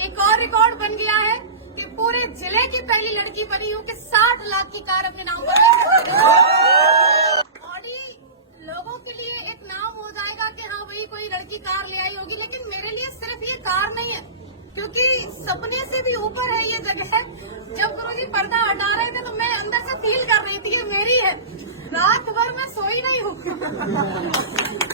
एक और रिकॉर्ड बन गया है कि पूरे जिले की पहली लड़की बनी हूँ कि 60 लाख की कार अपने नाम पर ऑडी लोगों के लिए एक नाम हो जाएगा कि हाँ भाई कोई लड़की कार ले आई होगी, लेकिन मेरे लिए सिर्फ ये कार नहीं है, क्योंकि सपने से भी ऊपर है ये जगह। जब गुरुजी पर्दा हटा रहे थे तो मैं अंदर से फील कर रही थी ये मेरी है। रात भर मैं सोई नहीं हूँ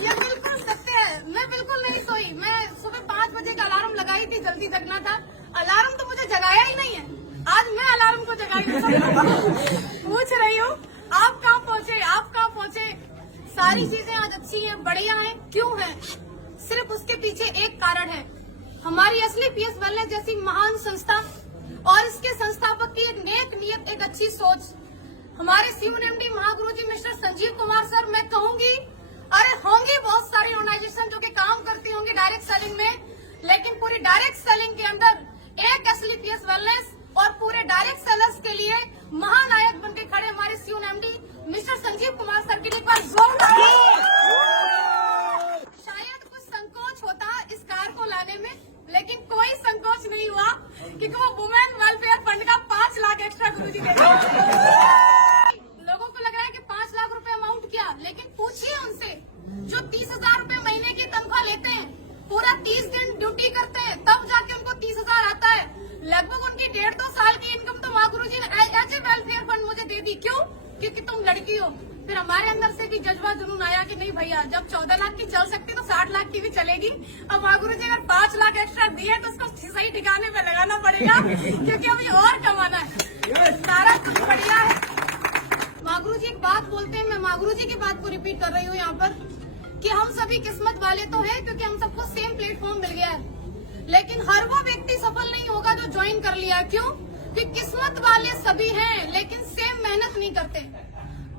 ये बिल्कुल सत्य है, मैं बिल्कुल नहीं सोई। मैं सुबह 5 बजे का अलार्म लगाई थी, जल्दी जगना था। अलार्म तो मुझे जगाया ही नहीं है, आज मैं अलार्म को जगाई पूछ रही हूँ आप कहाँ पहुँचे, आप कहाँ पहुँचे। सारी चीजें आज अच्छी हैं, बढ़िया हैं। क्यों है? सिर्फ उसके पीछे एक कारण है, हमारी असली पीएस वेलनेस जैसी महान संस्था और इसके संस्थापक की एक नेक नियत, एक अच्छी सोच। हमारे CMD Mahaguruji mister Sanjeev Kumar sir, मैं कहूंगी अरे होंगी बहुत सारी ऑर्गेनाइजेशन जो कि काम करती होंगी डायरेक्ट सेलिंग में, लेकिन पूरी डायरेक्ट सेलिंग के अंदर एक असली पीएस वेलनेस और पूरे डायरेक्ट सेलर्स के लिए महानायक बनकर खड़े हमारे CMD mister Sanjeev Kumar sir के लिए एक बार जोरदार। शायद कुछ संकोच होता इस कार को लाने में, लेकिन कोई संकोच नहीं हुआ क्योंकि वो वुमेन वेलफेयर फंड का 5 लाख एक्स्ट्रा गुरुजी दे लोगों को लग रहा है कि 5 लाख रुपए अमाउंट क्या, लेकिन पूछिए उनसे जो 30,000 रुपए महीने की तनख्वाह लेते हैं, पूरा 30 दिन ड्यूटी करते हैं, तब जाके उनको 30,000 आता है। लगभग उनकी 1.5-2 साल की इनकम तो माँ गुरुजी ने ऐसे वेलफेयर फंड मुझे दे दी। क्यों? क्योंकि तुम लड़की हो। फिर हमारे अंदर से भी जज्बा जुनून आया कि नहीं भैया, जब 14 लाख की चल सकती तो 60 लाख की भी चलेगी। अब माँ गुरुजी अगर 5 लाख एक्स्ट्रा दिए तो उसको सही ठिकाने पे लगाना पड़ेगा क्योंकि अभी और कमाना है। सारा कुछ बढ़िया है। माँ गुरुजी एक बात बोलते हैं, मैं माँ गुरुजी की बात को रिपीट कर रही हूँ यहाँ पर कि हम सभी किस्मत वाले तो है क्योंकि हम सबको सेम प्लेटफॉर्म मिल गया है, लेकिन हर वो व्यक्ति सफल नहीं होगा जो ज्वाइन कर लिया। क्यों? कि किस्मत वाले सभी हैं लेकिन सेम मेहनत नहीं करते।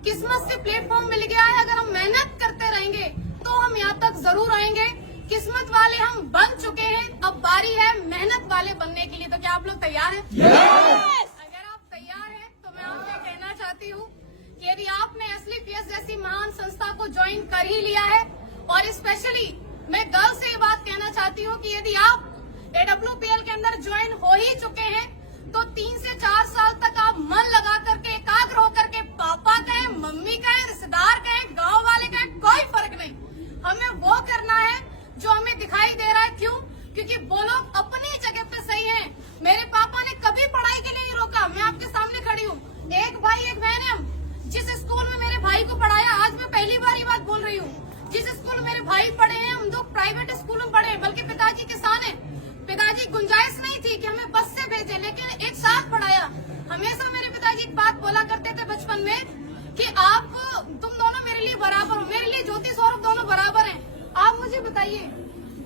किस्मत से प्लेटफॉर्म मिल गया है, अगर हम मेहनत करते रहेंगे तो हम यहाँ तक जरूर आएंगे। किस्मत वाले हम बन चुके हैं, अब बारी है मेहनत वाले बनने के लिए। तो क्या आप लोग तैयार हैं? अगर आप तैयार हैं तो मैं आपसे कहना चाहती हूँ कि यदि आपने असली पीएस जैसी महान संस्था को ज्वाइन कर ही लिया है, और स्पेशली मैं गर्ल से ये बात कहना चाहती हूँ कि यदि आप AWPL के अंदर ज्वाइन हो ही चुके हैं तो 3 से 4 साल तक आप मन लगा करके, एकाग्र होकर के, पापा कहें, मम्मी कहें, रिश्तेदार कहें, गांव वाले कहें, कोई फर्क नहीं, हमें वो करना है जो हमें दिखाई दे रहा है। क्यों? क्योंकि वो लोग अपनी जगह पे सही हैं। मेरे पापा ने कभी पढ़ाई के लिए नहीं रोका, मैं आपके सामने खड़ी हूँ। एक भाई एक बहन है। जिस स्कूल में मेरे भाई को पढ़ाया, आज मैं पहली बार ये बात बोल रही हूँ, जिस स्कूल में मेरे भाई पढ़े हैं, हम लोग प्राइवेट स्कूल में पढ़े, बल्कि पिताजी किसान है। पिताजी गुंजाइश नहीं थी कि हमें बस से भेजे, लेकिन एक साथ पढ़ाया। हमेशा मेरे पिताजी एक बात बोला करते थे बचपन में कि आप तुम दोनों मेरे लिए बराबर हो। मेरे लिए ज्योति सौरभ दोनों बराबर हैं। आप मुझे बताइए,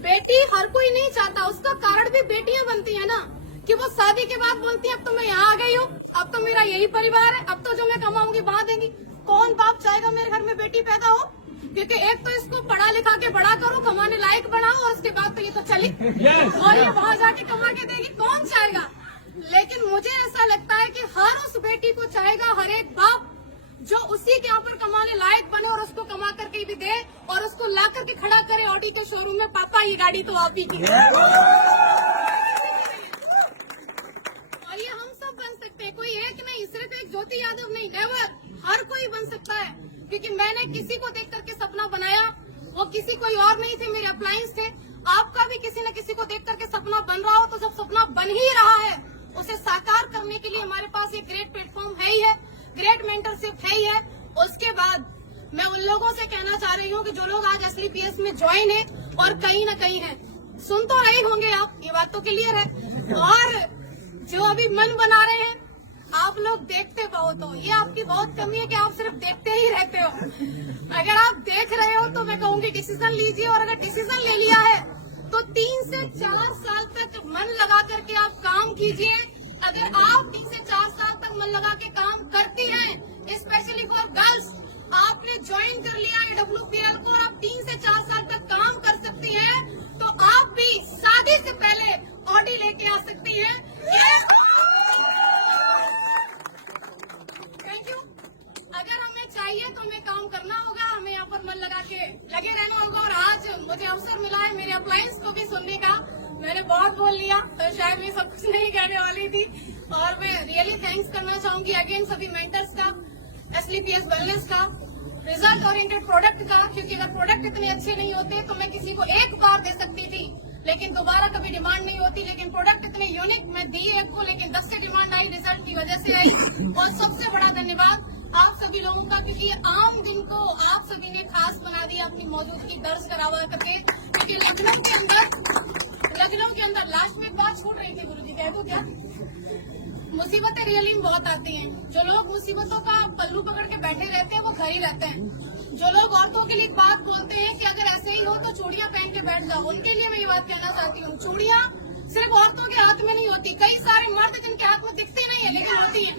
बेटी हर कोई नहीं चाहता, उसका कारण भी बेटियां बनती है ना, कि वो शादी के बाद बोलती है अब तो मैं यहाँ आ गई हूँ, अब तो मेरा यही परिवार है, अब तो जो मैं कमाऊंगी वहाँ देंगी। कौन बाप चाहेगा मेरे घर में बेटी पैदा हो? क्योंकि एक तो इसको पढ़ा लिखा के बड़ा करो, कमाने लायक बनाओ, और उसके बाद तो ये तो चली और ये वहाँ जाके कमा के देगी, कौन चाहेगा? लेकिन मुझे ऐसा लगता है कि हर उस बेटी को चाहेगा हर एक बाप जो उसी के ऊपर कमाने लायक बने और उसको कमा करके भी दे और उसको ला करके खड़ा करे ऑडी के शोरूम में, पापा ये गाड़ी तो आप ही की। और ये हम सब बन सकते हैं, कोई एक नहीं, सिर्फ एक ज्योति यादव नहीं, नेवर, हर कोई बन सकता है। क्योंकि मैंने किसी को देख करके सपना बनाया, वो किसी कोई और नहीं थे, मेरे अप्लायंस थे। आपका भी किसी न किसी को देख करके सपना बन रहा हो तो जब सपना बन ही रहा है, उसे साकार करने के लिए हमारे पास एक ग्रेट प्लेटफॉर्म है ही है, ग्रेट मेंटरशिप है ही है। उसके बाद मैं उन लोगों से कहना चाह रही हूँ कि जो लोग आज असली पीएस में ज्वाइन है और कहीं न कहीं है, सुन तो रहे होंगे आप, ये बात तो क्लियर है, और जो अभी मन बना रहे हैं, आप लोग देखते बहुत हो, ये आपकी बहुत कमी है कि आप सिर्फ देखते ही रहते हो। अगर आप देख रहे हो तो मैं कहूँगी डिसीजन लीजिए, और अगर डिसीजन ले लिया है तो 3 से 4 साल तक मन लगा करके आप काम कीजिए। अगर आप 3 से 4 साल तक मन लगा के काम करती हैं, स्पेशली फॉर गर्ल्स, आपने ज्वाइन कर लिया AWPL को और आप 3 से 4 साल तक काम कर सकती हैं, तो आप भी शादी से पहले ऑडी लेके आ सकती हैं। अगर हमें चाहिए तो हमें काम करना होगा, हमें यहाँ पर मन लगा के लगे रहना होगा। और आज मुझे अवसर मिला है मेरे अप्लायंस को भी सुनने का, मैंने बहुत बोल लिया तो शायद शायद मैं सब कुछ नहीं कहने वाली थी। और मैं रियली थैंक्स करना चाहूंगी अगेन सभी मेंटर्स का, SLPS वेलनेस का, रिजल्ट ओरिएंटेड प्रोडक्ट का, क्योंकि अगर प्रोडक्ट इतने अच्छे नहीं होते तो मैं किसी को एक बार दे सकती थी लेकिन दोबारा कभी डिमांड नहीं होती। लेकिन प्रोडक्ट इतने यूनिक, मैं दी एक को लेकिन 10 से डिमांड आई, रिजल्ट की वजह से आई। और सबसे बड़ा धन्यवाद आप सभी लोगों का, क्योंकि आम दिन को आप सभी ने खास बना दिया अपनी मौजूदगी दर्ज करावा करके। क्योंकि लखनऊ के अंदर लास्ट में एक बात छूट रही थी गुरुजी, कह दूं क्या? मुसीबतें रियली में बहुत आती हैं। जो लोग मुसीबतों का पल्लू पकड़ के बैठे रहते हैं वो घर ही रहते हैं। जो लोग औरतों के लिए बात बोलते हैं कि अगर ऐसे ही हो तो चूड़ियां पहन के बैठ जाओ, उनके लिए मैं ये बात कहना चाहती हूँ, चूड़ियां सिर्फ औरतों के हाथ में नहीं होती। कई सारे मर्द जिनके हाथ में दिखती नहीं है लेकिन होती है।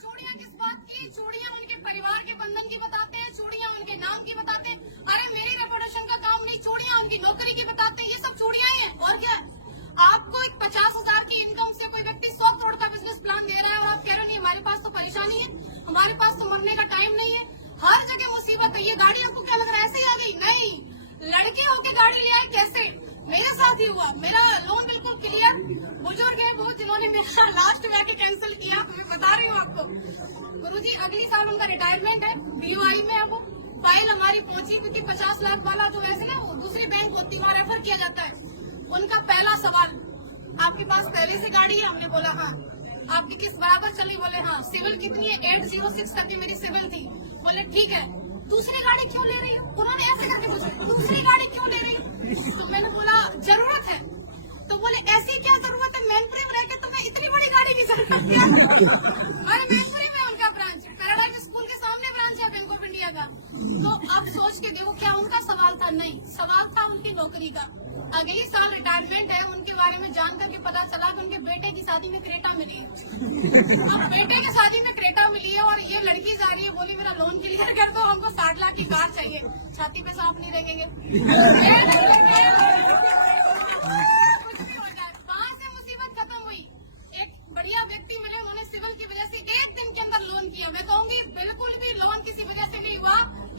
चूड़ियां किस बात की? चूड़ियां उनके परिवार के बंधन की बताते हैं, चूड़ियां उनके नाम की बताते हैं। अरे मेरी रेपुटेशन का काम नहीं, चूड़ियां उनकी नौकरी की बताते हैं। ये सब चूड़ियां ही है और क्या? आपको एक 50,000 की इनकम से कोई व्यक्ति 100 करोड़ का बिजनेस प्लान दे रहा है और आप कह रहे नहीं हमारे पास तो परेशानी है, हमारे पास तो मरने का टाइम नहीं है। हर जगह मुसीबत है। ये गाड़ी आपको क्या लग रहा है ऐसे ही आ गई? नहीं, लड़के होके गाड़ी ले आए। कैसे? मेरे साथ ही हुआ। मेरा लोन बिल्कुल क्लियर। बुजुर्ग है बहुत जिन्होंने मेरा लास्ट में आके कैंसिल किया, तो मैं बता रही हूँ आपको। गुरुजी अगली साल उनका रिटायरमेंट है, BOI में है वो। फाइल हमारी पहुंची क्योंकि 50 लाख वाला जो वैसे ना वो दूसरी बैंक होती है, वहाँ रेफर किया जाता है। उनका पहला सवाल, आपके पास पहले से गाड़ी है? हमने बोला हाँ। आपकी किस बराबर चली? बोले हाँ। सिविल कितनी है? 806 तक की मेरी सिविल थी। बोले ठीक है, दूसरी गाड़ी क्यों ले रही हो? उन्होंने ऐसे करके पूछा, दूसरी गाड़ी क्यों ले रही हो? तो मैंने बोला जरूरत है। तो बोले ऐसी क्या जरूरत है, मैनपुरी में रहकर तुम्हें इतनी बड़ी गाड़ी की जरूरत क्या? अरे मैनपुरी में उनका ब्रांच, पैराडाइज स्कूल के सामने ब्रांच है बैंक ऑफ इंडिया का। तो आप सोच के देखो, क्या उनका सवाल था? नहीं, सवाल था उनकी नौकरी का। अगले साल रिटायरमेंट है। उनके बारे में जान करके पता चला कि उनके बेटे की शादी में क्रेटा मिली है। अब बेटे की शादी में क्रेटा मिली है और ये लड़की जा रही है, बोली मेरा लोन क्लियर कर दो, हमको 60 लाख की कार चाहिए। छाती पे सांप नहीं रहेंगे। वहाँ से मुसीबत खत्म हुई। एक बढ़िया व्यक्ति मिले, उन्होंने सिविल की वजह से 1 दिन के अंदर लोन किया। मैं कहूँगी बिल्कुल भी लोन किसी वजह से नहीं हुआ,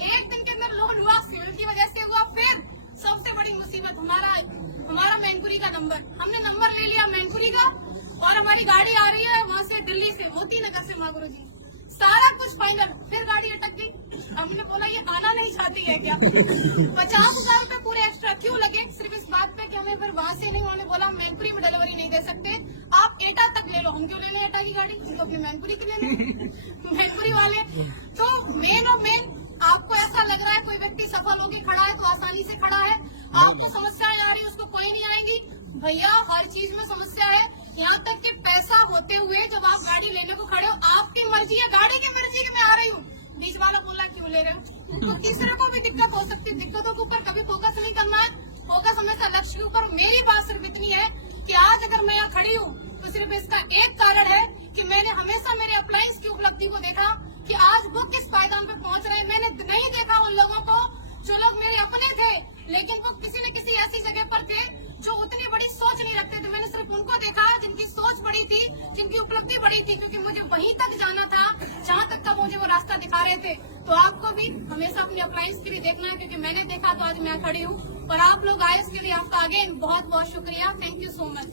1 दिन के अंदर लोन हुआ, सिविल की वजह से हुआ। फिर सबसे बड़ी मुसीबत हमारा मैनपुरी का नंबर, हमने नंबर ले लिया मैनपुरी का और हमारी गाड़ी आ रही है वहाँ से, दिल्ली से, मोती नगर से। माँ गुरुजी सारा कुछ फाइनल, फिर गाड़ी अटक गई। हमने बोला ये आना नहीं चाहती है क्या? 50,000 रूपए पूरे एक्स्ट्रा क्यों लगे? सिर्फ इस बात पे कि हमें फिर वहाँ से नहीं, उन्होंने बोला मैनपुरी में डिलीवरी नहीं दे सकते, आप एटा तक ले लो। हम क्यों लेने एटा की गाड़ी, उनको अपनी मैनपुरी की लेने। मैनपुरी वाले तो मेन आपको ऐसा लग रहा है कोई व्यक्ति सफल होकर खड़ा है तो आसानी से खड़ा है, आपको समस्याएं आ रही है उसको कोई नहीं आएंगी। भैया हर चीज में समस्या है, यहाँ तक कि पैसा होते हुए जब आप गाड़ी लेने को खड़े हो, आपकी मर्जी है, गाड़ी की मर्जी की मैं आ रही हूँ, बीच वाला बोला क्यों ले रहे हो? तो तीसरे को भी दिक्कत हो सकती है। दिक्कतों के ऊपर कभी फोकस नहीं करना है, फोकस हमेशा लक्ष्य के ऊपर। मेरी बात सिर्फ इतनी है कि आज अगर मैं यहाँ खड़ी हूँ तो सिर्फ इसका एक कारण है कि मैंने हमेशा मेरे अप्लायंस की उपलब्धि को देखा कि आज वो किस पायदान पे पहुंच रहे हैं। मैंने नहीं देखा उन लोगों को जो लोग मेरे अपने थे लेकिन वो किसी न किसी ऐसी जगह पर थे जो उतनी बड़ी सोच नहीं रखते थे। मैंने सिर्फ उनको देखा जिनकी सोच बड़ी थी, जिनकी उपलब्धि बड़ी थी, क्योंकि मुझे वहीं तक जाना था जहाँ तक का मुझे वो रास्ता दिखा रहे थे। तो आपको भी हमेशा अपने अप्लायंस के लिए देखना है, क्योंकि मैंने देखा तो आज मैं खड़ी हूँ और आप लोग आए इसके लिए आपका अगेन बहुत बहुत शुक्रिया। Thank you so much.